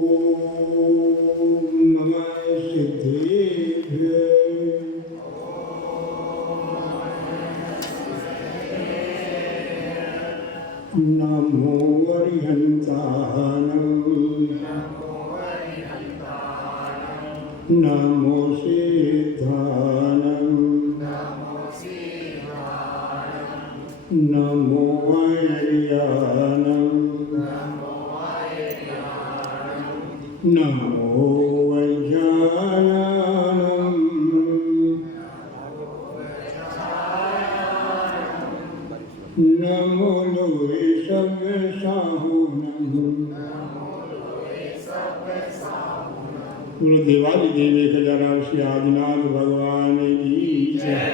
ओम नमः सिद्धेभ्य। नमो अरिहन्तानं। नमो सिद्धानं। नमो आर्यानं। नमो वैज्ञानानं। नमो लोके सर्वसाहुनं। बोलो देवादि देव श्री आदिनाथ भगवान की जय।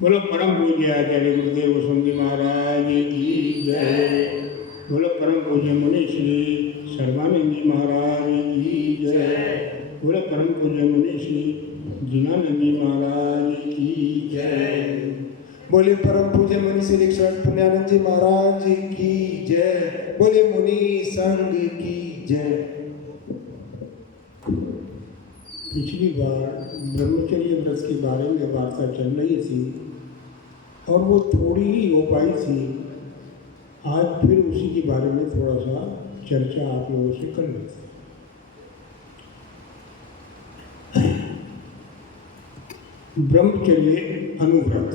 बोलो परम पूज्य आचार्य गुरुदेव गोस्वामी महाराज की जय। बोलो परम पूज्य मुनि श्री सर्वानंद जी महाराज की जय। बोलो परम पूज्य मुनि श्री जिनानंद जी महाराज की जय। बोले परम पूज्य मुनि श्री दीक्षांत पुण्यानंद जी महाराज की जय। बोले मुनि संघ की जय। पिछली बार ब्रह्मचर्य व्रत के बारे में वार्ता चल रही थी और वो थोड़ी ही हो पाई थी। आज फिर उसी के बारे में थोड़ा सा चर्चा आप लोगों से कर लेते हैं। ब्रह्मचर्य अनुव्रत।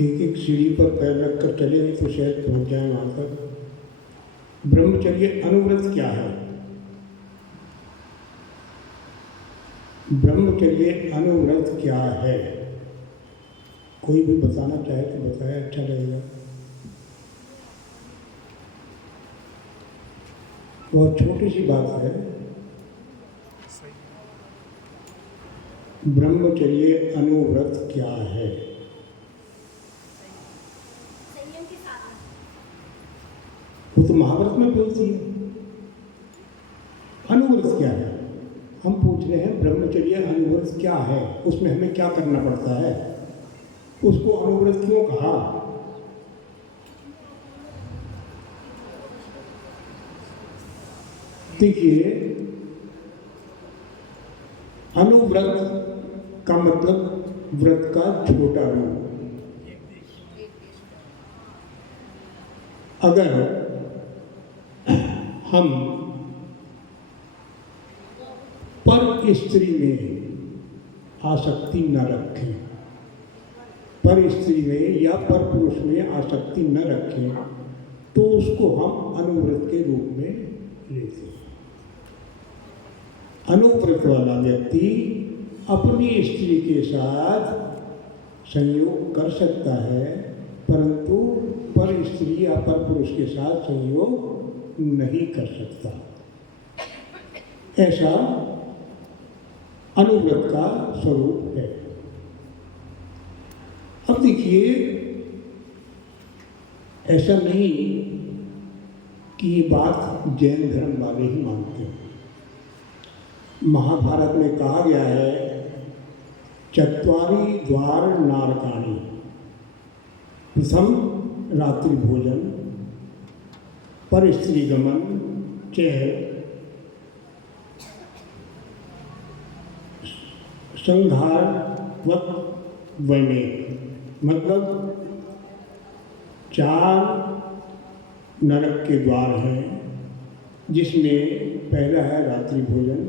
एक एक सीढ़ी पर पैर रखकर चलेंगे तो शायद पहुंच जाए वहां तक। ब्रह्मचर्य अनुव्रत क्या है? ब्रह्मचर्य अनुव्रत क्या है? कोई भी बताना चाहे तो बताए, अच्छा रहेगा। बहुत छोटी सी बात है। ब्रह्मचर्य अनुव्रत क्या है? वो तो महाभारत में बोलती है। अनुव्रत क्या है? हम पूछ रहे हैं ब्रह्मचर्य अनुव्रत क्या है, उसमें हमें क्या करना पड़ता है, उसको अनुव्रत क्यों कहा? देखिए, अनुव्रत का मतलब व्रत का छोटा रूप। अगर हम पर स्त्री में आसक्ति न रखें, पर स्त्री में या पर पुरुष में आसक्ति न रखें, तो उसको हम अनुव्रत के रूप में लेते हैं। अनुव्रत वाला व्यक्ति अपनी स्त्री के साथ संयोग कर सकता है, परंतु पर स्त्री या पर पुरुष के साथ संयोग नहीं कर सकता। ऐसा अनुव्रत का स्वरूप है। अब देखिए, ऐसा नहीं कि ये बात जैन धर्म वाले ही मानते हैं। महाभारत में कहा गया है, चत्वारि द्वार नारकाणी। प्रथम रात्रि भोजन, पर स्त्री गमन, संघारवत वैमेक। मतलब 4 नरक के द्वार हैं, जिसमें पहला है रात्रि भोजन,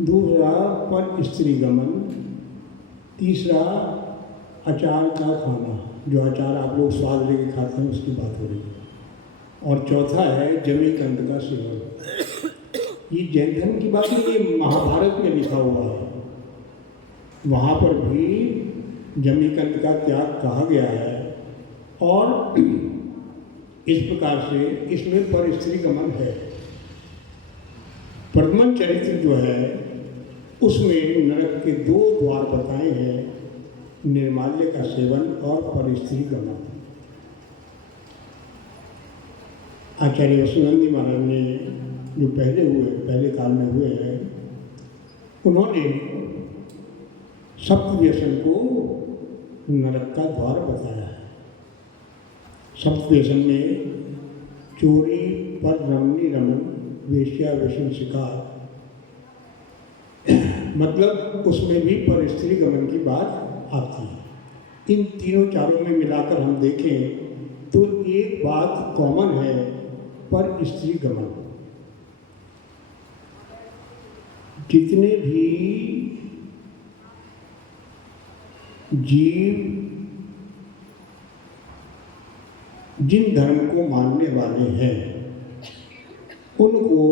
दूसरा पर स्त्री गमन, तीसरा अचार का खाना, जो अचार आप लोग स्वाद लेके खाते हैं उसकी बात हो रही है, और चौथा है जमीकंद का सेवन। ये जैन धर्म की बात नहीं, ये महाभारत में लिखा हुआ है। वहाँ पर भी जमीकंद का त्याग कहा गया है, और इस प्रकार से इसमें पर स्त्री गमन है। प्रथम चरित्र जो है उसमें नरक के 2 द्वार बताए हैं, निर्माल्य का सेवन और पर स्त्री गमन। आचार्य वसुनंद जी महाराज ने जो पहले काल में हुए हैं, उन्होंने सप्तव्यसन को नरक का द्वार बताया है। सप्तव्यसन में चोरी पर रमणी रमन वेश्या व्यसन शिकार, मतलब उसमें भी पर स्त्री गमन की बात आती है। इन तीनों चारों में मिलाकर हम देखें तो एक बात कॉमन है, पर स्त्री गमन। जितने भी जीव जिन धर्म को मानने वाले हैं उनको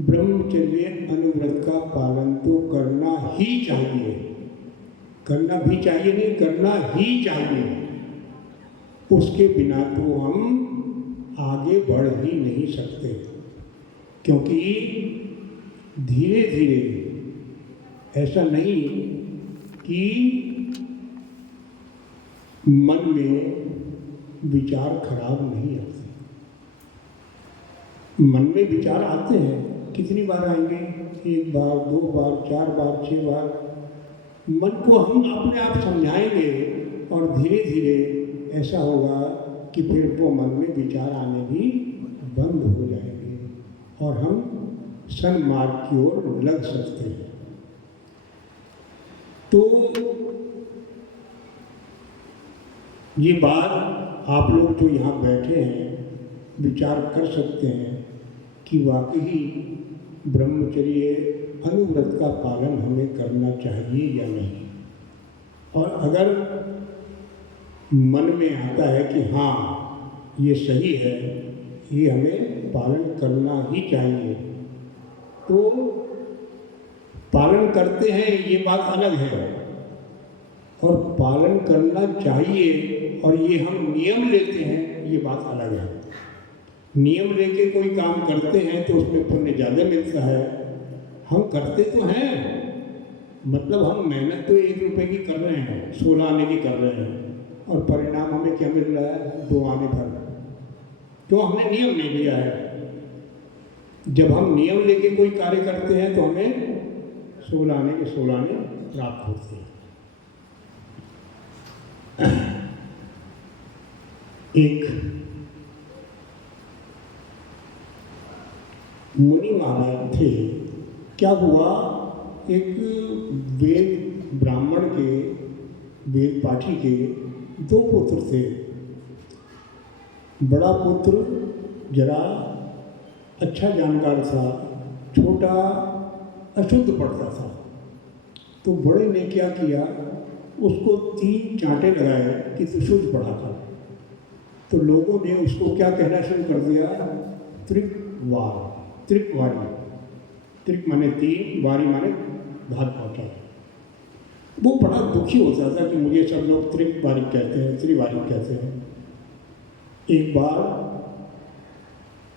ब्रह्मचर्य अनुव्रत का पालन तो करना ही चाहिए, करना भी चाहिए नहीं, करना ही चाहिए। उसके बिना तो हम आगे बढ़ ही नहीं सकते, क्योंकि धीरे धीरे ऐसा नहीं कि मन में विचार खराब नहीं आते। मन में विचार आते हैं, कितनी बार आएंगे? 1 बार, 2 बार, 4 बार, 6 बार। मन को हम अपने आप समझाएंगे और धीरे धीरे ऐसा होगा कि फिर वो मन में विचार आने भी बंद हो जाएंगे और हम सन्मार्ग की ओर लग सकते हैं। तो ये बात आप लोग जो यहाँ बैठे हैं विचार कर सकते हैं कि वाकई ब्रह्मचर्य अनुव्रत का पालन हमें करना चाहिए या नहीं। और अगर मन में आता है कि हाँ ये सही है, ये हमें पालन करना ही चाहिए, तो पालन करते हैं ये बात अलग है, और पालन करना चाहिए और ये हम नियम लेते हैं ये बात अलग है। नियम लेके कोई काम करते हैं तो उसमें पुण्य ज़्यादा मिलता है। हम करते तो हैं, मतलब हम मेहनत तो 1 रुपए की कर रहे हैं, 16 आने की कर रहे हैं, और परिणाम हमें क्या मिल रहा है? 2 आने भर। तो हमने नियम नहीं लिया है। जब हम नियम लेके कोई कार्य करते हैं तो हमें 16 आने के 16 आने प्राप्त होते हैं। एक मुनि महाराज थे। क्या हुआ, एक वेद ब्राह्मण के, वेद पाठी के 2 पुत्र थे। बड़ा पुत्र जरा अच्छा जानकार था, छोटा अशुद्ध पढ़ता था। तो बड़े ने क्या किया, उसको 3 चांटे लगाए कि तू शुद्ध पढ़ा कर। तो लोगों ने उसको क्या कहना शुरू कर दिया? त्रिकवार, त्रिकवारी। त्रिक माने 3, वारी माने घात पहुँचा। वो बड़ा दुखी होता था कि मुझे सब लोग त्रिकवारी कहते हैं, त्रिवारी कहते हैं। एक बार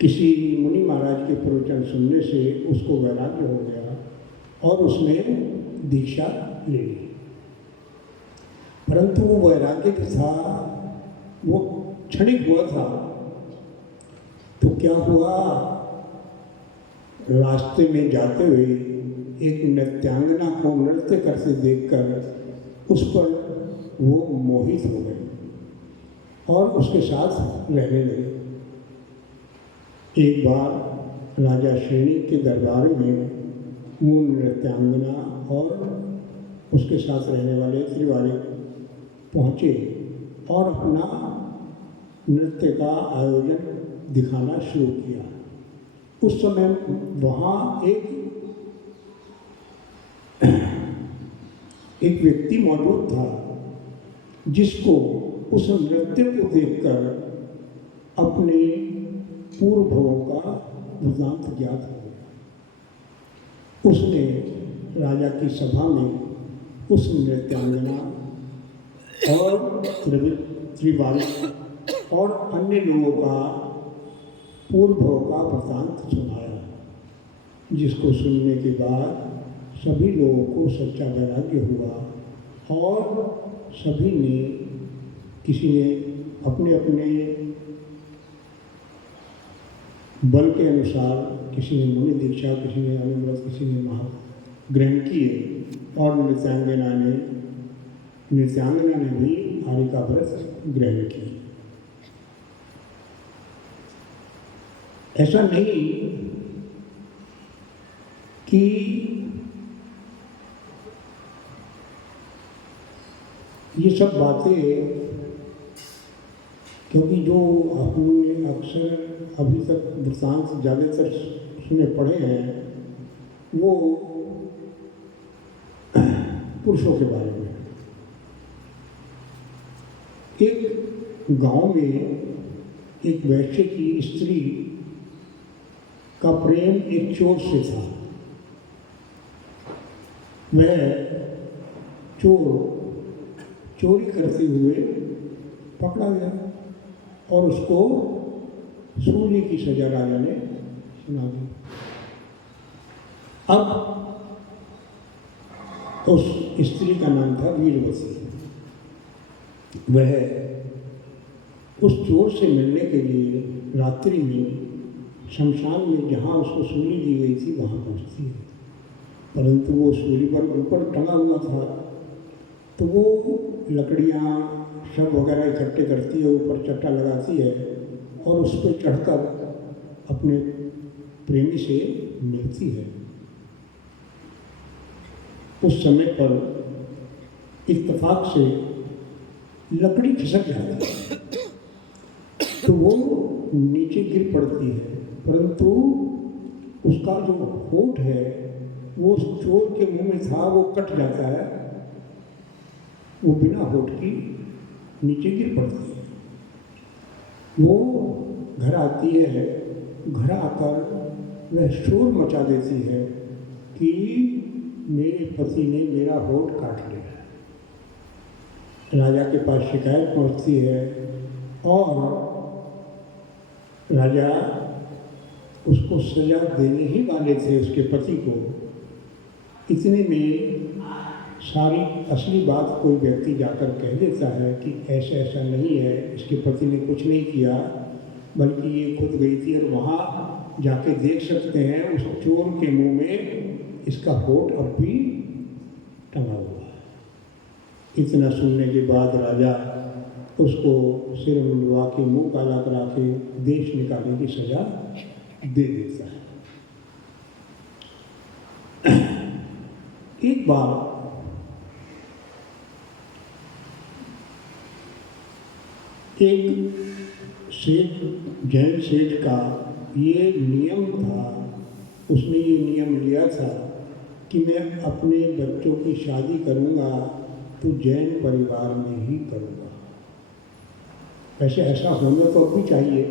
किसी मुनि महाराज के प्रवचन सुनने से उसको वैराग्य हो गया और उसने दीक्षा ले ली। परंतु वो वैराग्य जो था वो क्षणिक हुआ था। तो क्या हुआ, रास्ते में जाते हुए एक नृत्यांगना को नृत्य करते देखकर उस पर वो मोहित हो गए और उसके साथ रहने लगे। एक बार राजा श्रेणी के दरबार में वो नृत्यांगना और उसके साथ रहने वाले त्रिवारी पहुँचे और अपना नृत्य का आयोजन दिखाना शुरू किया। उस समय वहाँ एक व्यक्ति मौजूद था जिसको उस नृत्य को देखकर अपने पूर्व भवों का वृत्तांत ज्ञात हो गया। उसने राजा की सभा में उस नृत्यांगना और त्रिवारी और अन्य लोगों का पूर्व भव का वृत्तांत सुनाया, जिसको सुनने के बाद सभी लोगों को सच्चा वैराग्य हुआ और सभी ने, किसी ने अपने अपने बल के अनुसार, किसी ने मुनि दीक्षा, किसी ने अनुव्रत, किसी ने महा ग्रहण किए और नृत्यांगना ने भी आर्य का व्रत ग्रहण किया। ऐसा नहीं कि ये सब बातें, क्योंकि जो आपने अक्सर अभी तक वृत्तांत ज़्यादातर सुने पढ़े हैं वो पुरुषों के बारे में। एक गांव में एक वैश्य की स्त्री का प्रेम एक चोर से था। वह चोर चोरी करते हुए पकड़ा गया और उसको सूली की सजा राजा ने सुना दी। अब उस स्त्री का नाम था वीरवती। वह उस चोर से मिलने के लिए रात्रि में शमशान में जहाँ उसको सूली दी गई थी वहाँ पहुँचती है, परंतु वो सूली पर ऊपर टंगा हुआ था तो वो लकड़ियाँ शव वगैरह इकट्ठे करती है, ऊपर चट्टा लगाती है और उस पर चढ़कर अपने प्रेमी से मिलती है। उस समय पर इत्तेफाक से लकड़ी खिसक जाती है तो वो नीचे गिर पड़ती है, परंतु उसका जो होठ है वो उस चोर के मुंह में था, वो कट जाता है, वो बिना होठ की नीचे गिर पड़ती है। वो घर आती है, घर आकर वह शोर मचा देती है कि मेरे पति ने मेरा होठ काट लिया। राजा के पास शिकायत पहुंचती है और राजा उसको सजा देने ही वाले थे उसके पति को। इतने में सारी असली बात कोई व्यक्ति जाकर कह देता है कि ऐसा ऐसा नहीं है, इसके पति ने कुछ नहीं किया बल्कि ये खुद गई थी और वहाँ जाके देख सकते हैं उस चोर के मुंह में इसका होठ अब भी टंगा हुआ है। इतना सुनने के बाद राजा उसको सिर मुंडवा के मुंह काला करा के देश निकालने की सजा दे देता है। एक बार एक सेठ, जैन सेठ का ये नियम था, उसने ये नियम लिया था कि मैं अपने बच्चों की शादी करूँगा तो जैन परिवार में ही करूँगा। वैसे ऐसा होना तो अब भी चाहिए,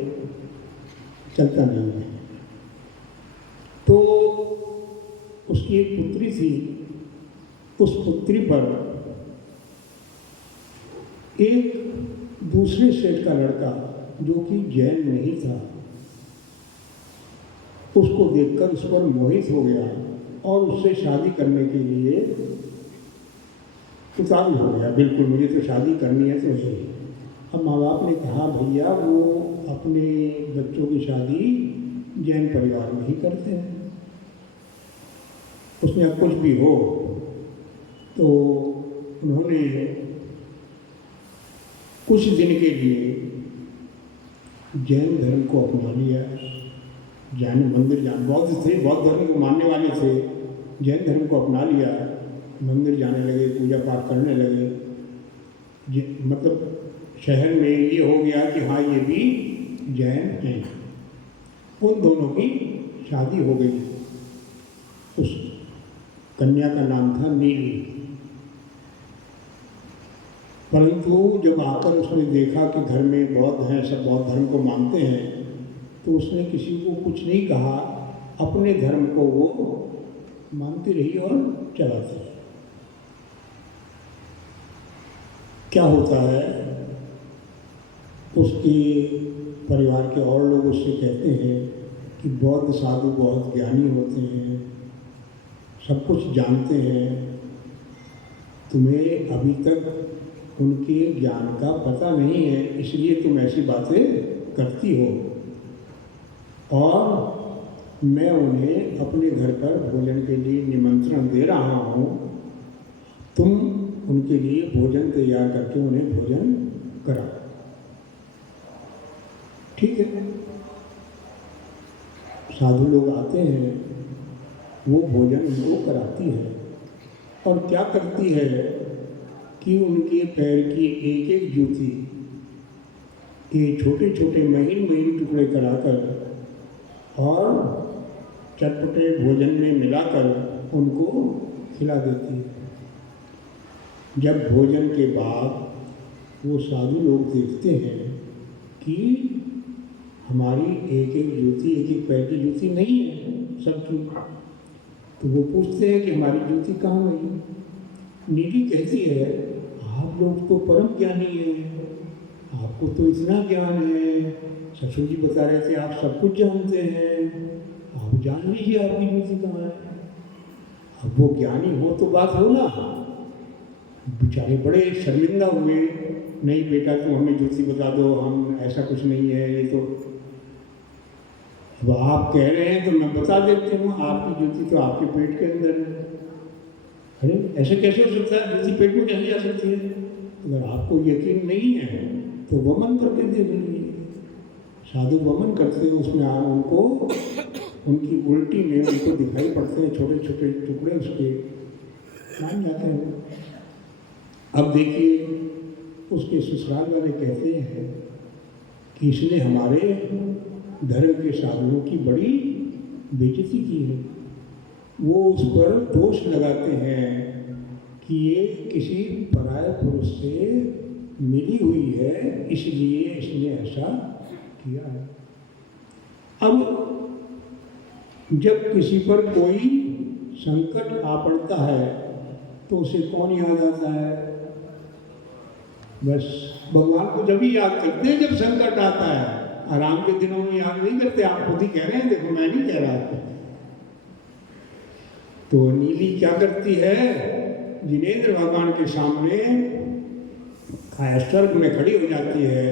चलता नहीं है। तो उसकी एक पुत्री थी, उस पुत्री पर एक दूसरे सेठ का लड़का जो कि जैन नहीं था, उसको देखकर उस पर मोहित हो गया और उससे शादी करने के लिए उतारू हो गया। बिल्कुल मुझे तो शादी करनी है तो यही। अब माँ बाप ने कहा भैया वो अपने बच्चों की शादी जैन परिवार में ही करते हैं, उसमें अब कुछ भी हो। तो उन्होंने कुछ दिन के लिए जैन धर्म को अपना लिया। जैन मंदिर जाने, बौद्ध थे, बौद्ध धर्म को मानने वाले थे, जैन धर्म को अपना लिया, मंदिर जाने लगे, पूजा पाठ करने लगे। मतलब शहर में ये हो गया कि हाँ ये भी जैन हैं। उन दोनों की शादी हो गई। उस कन्या का नाम था नीली। परंतु जब आकर उसने देखा कि घर में बौद्ध हैं, सब बौद्ध धर्म को मानते हैं, तो उसने किसी को कुछ नहीं कहा, अपने धर्म को वो मानती रही और चलाती रही। क्या होता है, उसके परिवार के और लोग उससे कहते हैं कि बौद्ध साधु बहुत ज्ञानी होते हैं, सब कुछ जानते हैं, तुम्हें अभी तक उनके ज्ञान का पता नहीं है, इसलिए तुम ऐसी बातें करती हो। और मैं उन्हें अपने घर पर भोजन के लिए निमंत्रण दे रहा हूँ, तुम उनके लिए भोजन तैयार करके उन्हें भोजन कराओ। ठीक है। साधु लोग आते हैं, वो भोजन उनको कराती है और क्या करती है कि उनके पैर की एक एक जूती के छोटे छोटे महीन महीन टुकड़े कराकर और चटपटे भोजन में मिलाकर उनको खिला देती है। जब भोजन के बाद वो साधु लोग देखते हैं कि हमारी एक एक जूती, एक एक पैर की जूती नहीं है सबकी, तो वो पूछते हैं कि हमारी जूती कहाँ गई। नीली कहती है, आप लोग तो परम ज्ञानी हैं, आपको तो इतना ज्ञान है, ससुर जी बता रहे थे आप सब कुछ जानते हैं, आप जान लीजिए आपकी जूती कहाँ है। अब वो ज्ञानी हो तो बात हो ना, बेचारे बड़े शर्मिंदा हुए, नहीं बेटा तुम हमें जूती बता दो, हम ऐसा कुछ नहीं है, ये तो अब आप कह रहे हैं तो मैं बता देती हूँ, आपकी जूती तो आपके पेट के अंदर है। अरे ऐसे कैसे हो सकता है, जूती पेट में कैसे जा सकती है? अगर आपको यकीन नहीं है तो वमन करके दे दीजिए। साधु वमन करते हैं, उसमें आप उनको उनकी उल्टी में उनको दिखाई पड़ते हैं छोटे छोटे टुकड़े, उसके मान जाते हैं। अब देखिए उसके ससुराल वाले कहते हैं कि इसने हमारे धर्म के साधुओं की बड़ी बेइज्जती की है। वो उस पर दोष लगाते हैं कि ये किसी पराये पुरुष से मिली हुई है, इसलिए इसने ऐसा किया है। अब जब किसी पर कोई संकट आ पड़ता है तो उसे कौन याद आता है? बस भगवान को जब ही याद करते हैं जब संकट आता है, आराम के दिनों में याद नहीं करते। आप खुद ही कह रहे हैं, देखो मैं नहीं कह रहा। तो नीली क्या करती है, जिनेंद्र भगवान के सामने स्वर्ग में खड़ी हो जाती है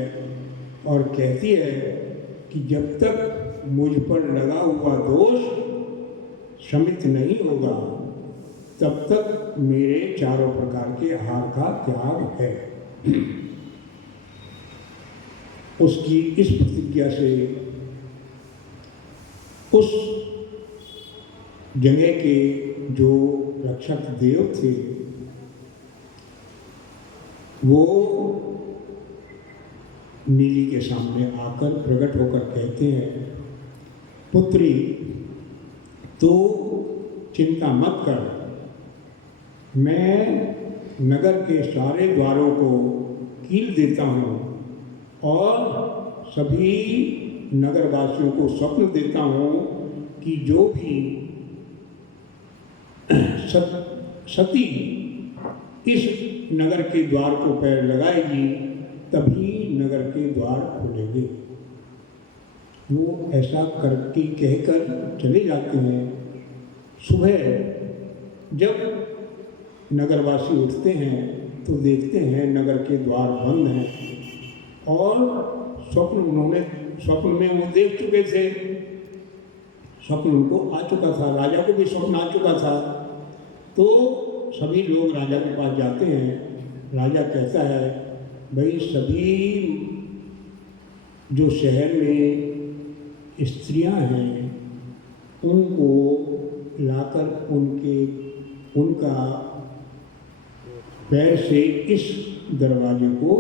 और कहती है कि जब तक मुझ पर लगा हुआ दोष शमित नहीं होगा तब तक मेरे चारों प्रकार के आहार का त्याग है। उसकी इस प्रतिज्ञा से उस जगह के जो रक्षक देव थे वो नीली के सामने आकर प्रकट होकर कहते हैं, पुत्री तो चिंता मत कर, मैं नगर के सारे द्वारों को कील देता हूँ और सभी नगरवासियों को स्वप्न देता हूँ कि जो भी सती इस नगर के द्वार को पैर लगाएगी तभी नगर के द्वार खुलेंगे। वो ऐसा करके कहकर चले जाते हैं। सुबह जब नगरवासी उठते हैं तो देखते हैं नगर के द्वार बंद हैं और स्वप्न में वो देख चुके थे, स्वप्न उनको आ चुका था, राजा को भी स्वप्न आ चुका था। तो सभी लोग राजा के पास जाते हैं। राजा कहता है, भाई सभी जो शहर में स्त्रियां हैं उनको लाकर उनका पैर से इस दरवाजे को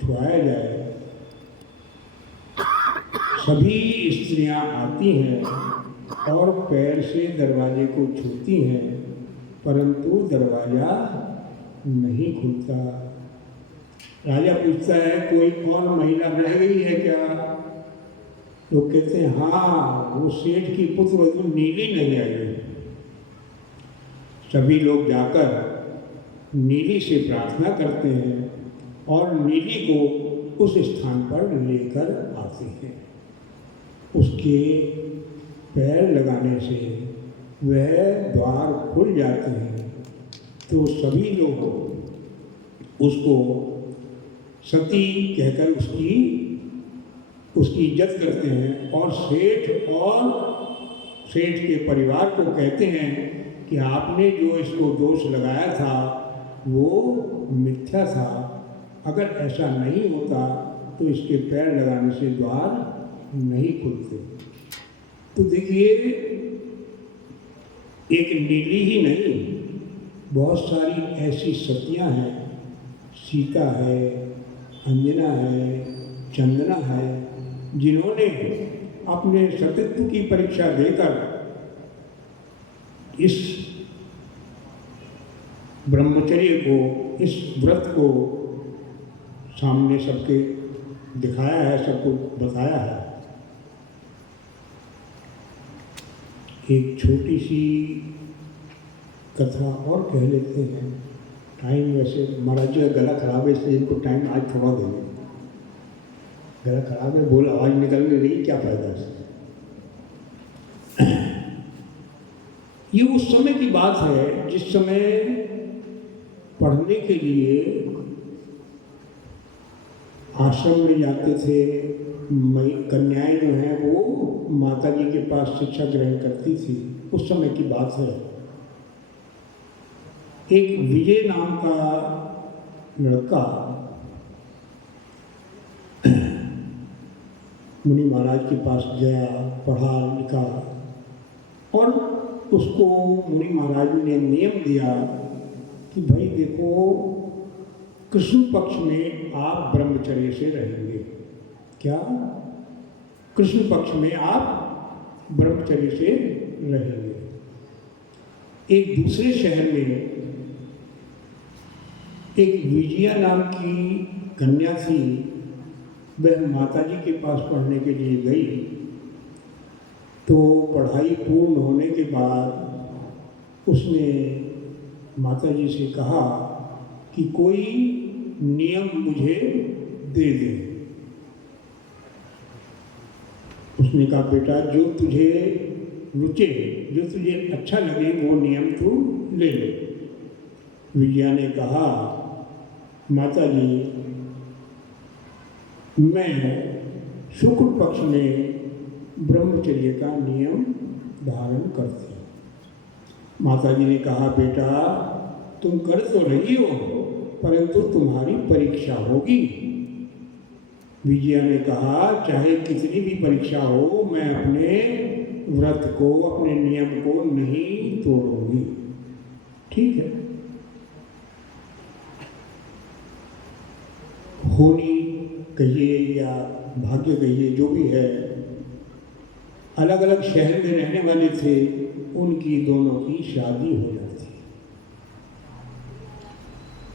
छुआया जाए। सभी स्त्रियां आती हैं और पैर से दरवाजे को छूती हैं, परंतु दरवाजा नहीं खुलता। राजा पूछता है, कोई और महिला रह गई है क्या? लोग कहते हैं, हाँ, वो सेठ की पुत्र नीली नहीं आई। सभी लोग जाकर नीली से प्रार्थना करते हैं और नीली को उस स्थान पर लेकर आते हैं। उसके पैर लगाने से वह द्वार खुल जाते हैं। तो सभी लोग उसको सती कहकर उसकी इज्जत करते हैं और सेठ के परिवार को कहते हैं कि आपने जो इसको दोष लगाया था वो मिथ्या था। अगर ऐसा नहीं होता तो इसके पैर लगाने से द्वार नहीं खुलते। तो देखिए, एक नीली ही नहीं, बहुत सारी ऐसी सतियाँ हैं, सीता है, अंजना है, चंदना है, जिन्होंने अपने सतीत्व की परीक्षा देकर इस ब्रह्मचर्य को, इस व्रत को सामने सबके दिखाया है, सबको बताया है। एक छोटी सी कथा और कह लेते हैं। टाइम वैसे महाराज जी का गला खराब है, इसलिए इनको टाइम आज थोड़ा देंगे। गला खराब है, बोल आवाज़ निकल नहीं रही, क्या फायदा इससे। ये उस समय की बात है जिस समय पढ़ने के लिए आश्रम में जाते थे। कन्याएं जो हैं वो माता जी के पास शिक्षा ग्रहण करती थी। उस समय की बात है। एक विजय नाम का लड़का मुनि महाराज के पास गया, पढ़ा लिखा, और उसको मुनि महाराज ने नियम दिया कि भाई देखो, कृष्ण पक्ष में आप ब्रह्मचर्य से रहेंगे। क्या? कृष्ण पक्ष में आप ब्रह्मचर्य से रहेंगे। एक दूसरे शहर में एक विजया नाम की कन्या थी। वह माता जी के पास पढ़ने के लिए गई। तो पढ़ाई पूर्ण होने के बाद उसने माता जी से कहा कि कोई नियम मुझे दे दे। उसने कहा, बेटा जो तुझे रुचे, जो तुझे अच्छा लगे वो नियम तू ले ले। विजया ने कहा, माता जी मैं शुक्ल पक्ष में ब्रह्मचर्य का नियम धारण करती हूँ। माता जी ने कहा, बेटा तुम कर तो रही हो, परंतु तुम्हारी परीक्षा होगी। विजया ने कहा, चाहे कितनी भी परीक्षा हो, मैं अपने व्रत को, अपने नियम को नहीं तोड़ूंगी। ठीक है। होनी कहिए या भाग्य कहिए, जो भी है, अलग अलग शहर में रहने वाले थे, उनकी दोनों की शादी हो जाती है।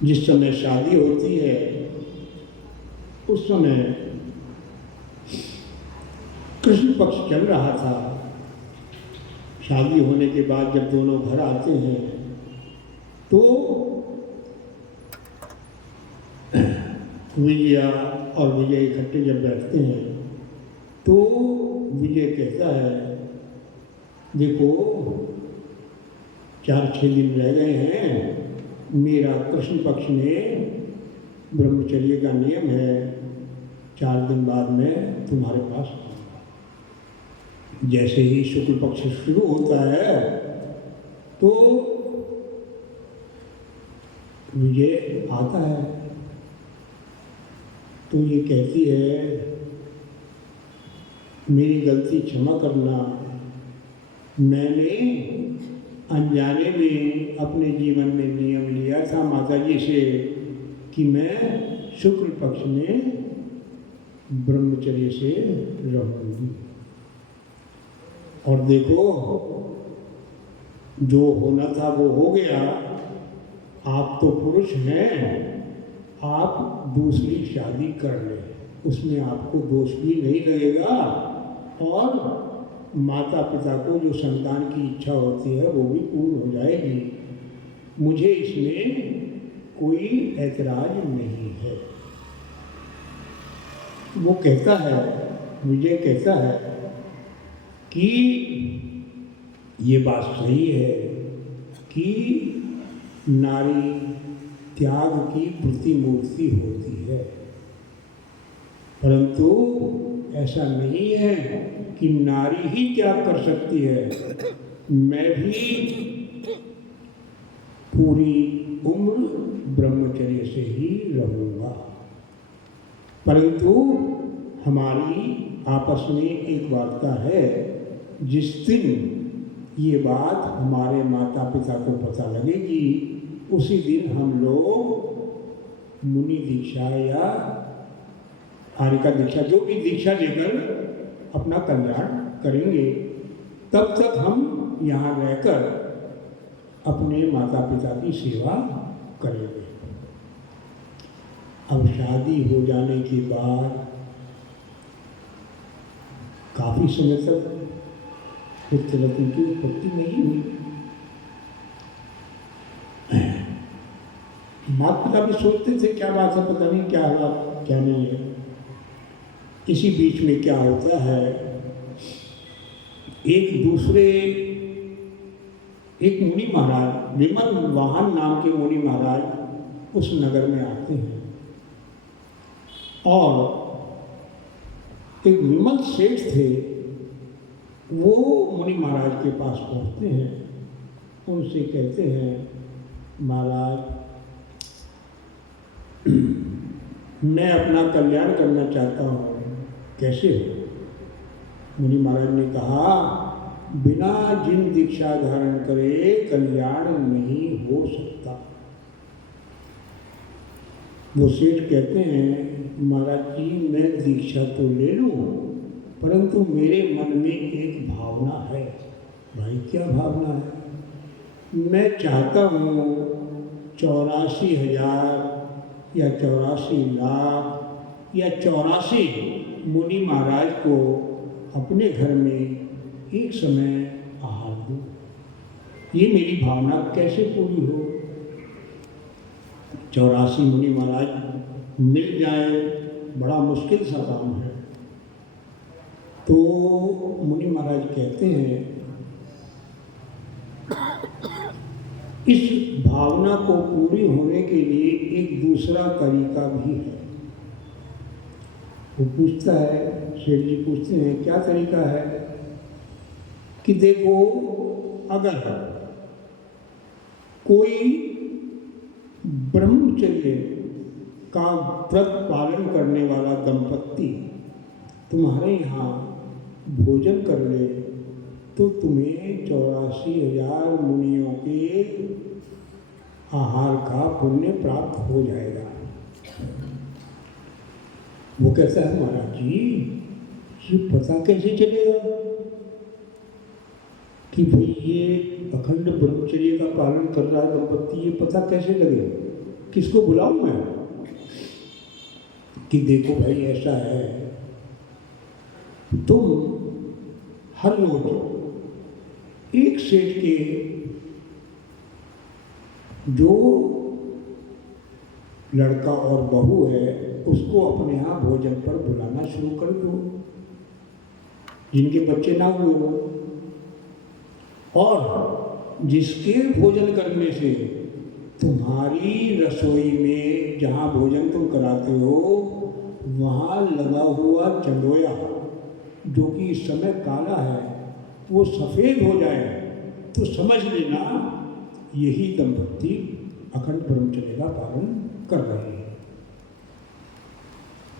जिस समय शादी होती है उस समय कृष्ण पक्ष चल रहा था। शादी होने के बाद जब दोनों घर आते हैं तो विजया और विजय इकट्ठे जब बैठते हैं तो विजय कहता है, देखो 4-6 दिन रह गए हैं, मेरा कृष्ण पक्ष में ब्रह्मचर्य का नियम है, 4 दिन बाद मैं तुम्हारे पास आऊँगा। जैसे ही शुक्ल पक्ष शुरू होता है तो विजय आता है। तो ये कहती है, मेरी गलती क्षमा करना, मैंने अनजाने में अपने जीवन में नियम लिया था माता जी से कि मैं शुक्ल पक्ष में ब्रह्मचर्य से रहूंगी। और देखो, जो होना था वो हो गया। आप तो पुरुष हैं, आप दूसरी शादी कर लें, उसमें आपको दोष भी नहीं लगेगा, और माता पिता को जो संतान की इच्छा होती है वो भी पूर्ण हो जाएगी। मुझे इसमें कोई ऐतराज नहीं है। वो कहता है, विजय कहता है कि ये बात सही है कि नारी त्याग की प्रतिमूर्ति होती है, परंतु ऐसा नहीं है कि नारी ही त्याग कर सकती है। मैं भी पूरी उम्र ब्रह्मचर्य से ही रहूँगा, परंतु हमारी आपस में एक वार्ता है जिस दिन ये बात हमारे माता पिता को पता लगेगी उसी दिन हम लोग मुनि दीक्षा या हारिका दीक्षा जो भी दीक्षा लेकर अपना कल्याण करेंगे। तब तक हम यहाँ रहकर अपने माता पिता की सेवा करेंगे। अब शादी हो जाने के बाद काफ़ी समय तक पुत्र रत्न की उत्पत्ति नहीं हुई। माता पिता भी सोचते थे क्या बात है, पता नहीं क्या हालात क्या नहीं है। इसी बीच में क्या होता है, एक मुनि महाराज, विमल वाहन नाम के मुनि महाराज उस नगर में आते हैं और एक विमल सेठ थे, वो मुनि महाराज के पास पहुंचते हैं, उनसे कहते हैं महाराज मैं अपना कल्याण करना चाहता हूँ, कैसे हो? मुनि महाराज ने कहा बिना जिन दीक्षा धारण करे कल्याण नहीं हो सकता। वो सेठ कहते हैं महाराज जी मैं दीक्षा तो ले लूँ परंतु मेरे मन में एक भावना है। भाई क्या भावना है? मैं चाहता हूँ 84,000 या 84 लाख या 84 मुनि महाराज को अपने घर में एक समय आहार दूँ। ये मेरी भावना कैसे पूरी हो? 84 मुनि महाराज मिल जाए बड़ा मुश्किल सा काम है। तो मुनि महाराज कहते हैं इस भावना को पूरी होने के लिए एक दूसरा तरीका भी है। वो पूछता है, शेठ जी पूछते हैं क्या तरीका है? कि देखो अगर कोई ब्रह्मचर्य का व्रत पालन करने वाला दंपत्ति तुम्हारे यहाँ भोजन कर ले तो तुम्हें 84,000 मुनियों के आहार का पुण्य प्राप्त हो जाएगा। वो कहता है महाराज जी ये पता कैसे चलेगा कि भाई ये अखंड ब्रह्मचर्य का पालन कर रहा है दंपत्ति, ये पता कैसे लगे? किसको बुलाऊं मैं कि देखो भाई ऐसा है, तुम हर रोज एक सेठ के जो लड़का और बहू है उसको अपने यहाँ भोजन पर बुलाना शुरू कर दो, जिनके बच्चे ना हुए हो, और जिसके भोजन करने से तुम्हारी रसोई में जहाँ भोजन तुम कराते हो वहाँ लगा हुआ चंदोया जो कि इस समय काला है वो सफ़ेद हो जाए तो समझ लेना यही दंपत्ति अखंड ब्रह्मचर्य का पालन कर रहे हैं।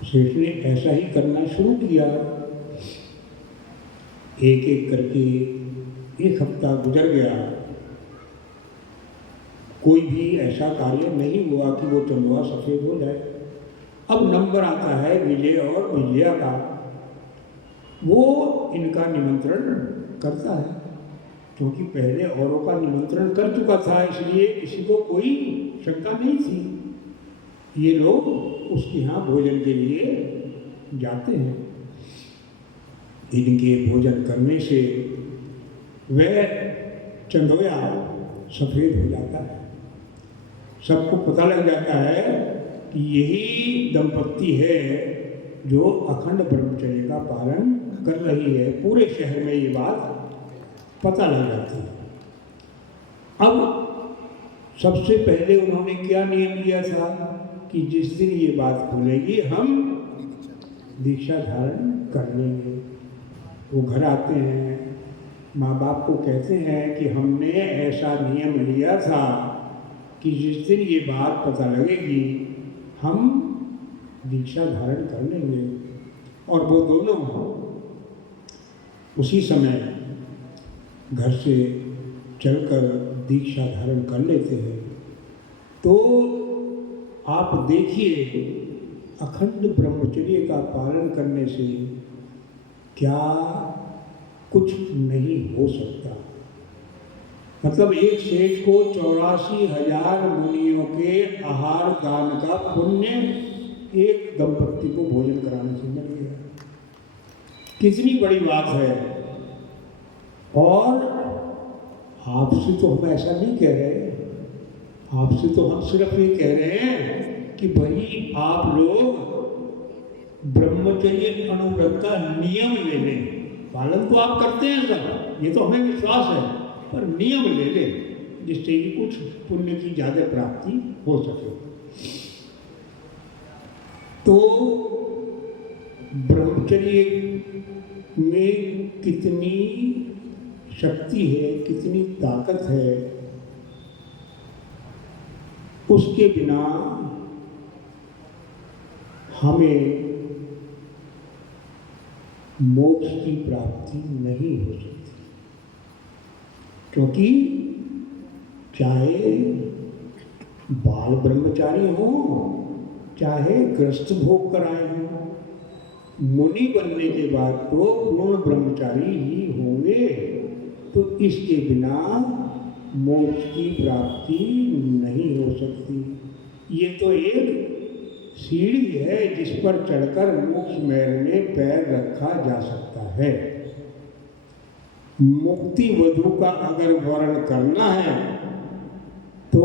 सेठ ने ऐसा ही करना शुरू किया। एक एक करके एक हफ्ता गुजर गया, कोई भी ऐसा कार्य नहीं हुआ कि वो चंदुआ सफ़ेद हो जाए। अब नंबर आता है विजय और विजया का, वो इनका निमंत्रण करता है क्योंकि पहले औरों का निमंत्रण कर चुका था, इसलिए किसी को कोई शंका नहीं थी। ये लोग उसके यहाँ भोजन के लिए जाते हैं। इनके भोजन करने से वह चंदोया सफ़ेद हो जाता है। सबको पता लग जाता है कि यही दंपत्ति है जो अखंड ब्रह्मचर्य का पालन कर रही है। पूरे शहर में ये बात पता लग जाती है। अब सबसे पहले उन्होंने क्या नियम लिया था कि जिस दिन ये बात खुलेगी हम दीक्षा धारण कर लेंगे। वो घर आते हैं, माँ बाप को कहते हैं कि हमने ऐसा नियम लिया था कि जिस दिन ये बात पता लगेगी हम दीक्षा धारण कर लेंगे। और वो दोनों उसी समय घर से चलकर दीक्षा धारण कर लेते हैं, तो आप देखिए अखंड ब्रह्मचर्य का पालन करने से क्या कुछ नहीं हो सकता। मतलब एक सेठ को 84,000 मुनियों के आहार दान का पुण्य एक दंपत्ति को भोजन कराने से मिल गया। कितनी बड़ी बात है। और आपसे तो हम ऐसा नहीं कह रहे, आपसे तो हम सिर्फ ये कह रहे हैं कि भाई आप लोग ब्रह्मचर्य अनुव्रत का नियम ले लें। पालन तो आप करते हैं सब, ये तो हमें विश्वास है, पर नियम ले लें जिससे कि कुछ पुण्य की ज़्यादा प्राप्ति हो सके। तो ब्रह्मचर्य में कितनी शक्ति है, कितनी ताकत है, उसके बिना हमें मोक्ष की प्राप्ति नहीं हो सकती। क्योंकि चाहे बाल ब्रह्मचारी हो, चाहे ग्रस्त भोग कराए हों, मुनि बनने के बाद तो पूर्ण ब्रह्मचारी ही होंगे। तो इसके बिना मोक्ष की प्राप्ति नहीं हो सकती। ये तो एक सीढ़ी है जिस पर चढ़कर मोक्ष महल में पैर रखा जा सकता है। मुक्ति वधु का अगर वर्णन करना है तो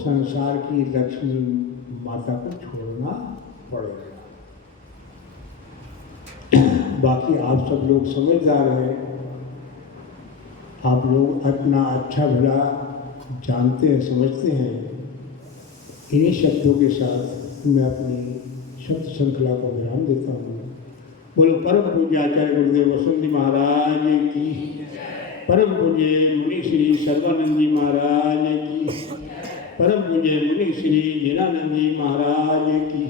संसार की लक्ष्मी माता को छोड़ना पड़ेगा। बाकी आप सब लोग समझदार हैं, आप लोग अपना अच्छा भला जानते हैं, समझते हैं। इन्हीं शब्दों के साथ मैं अपनी शब्द श्रृंखला को विराम देता हूँ। बोलो परम पूज्य आचार्य गुरुदेव वसंत जी महाराज की, परम पूज्य मुनि श्री सर्वानंद जी महाराज की, परम पूज्य मुनि श्री जीनानंद जी महाराज की।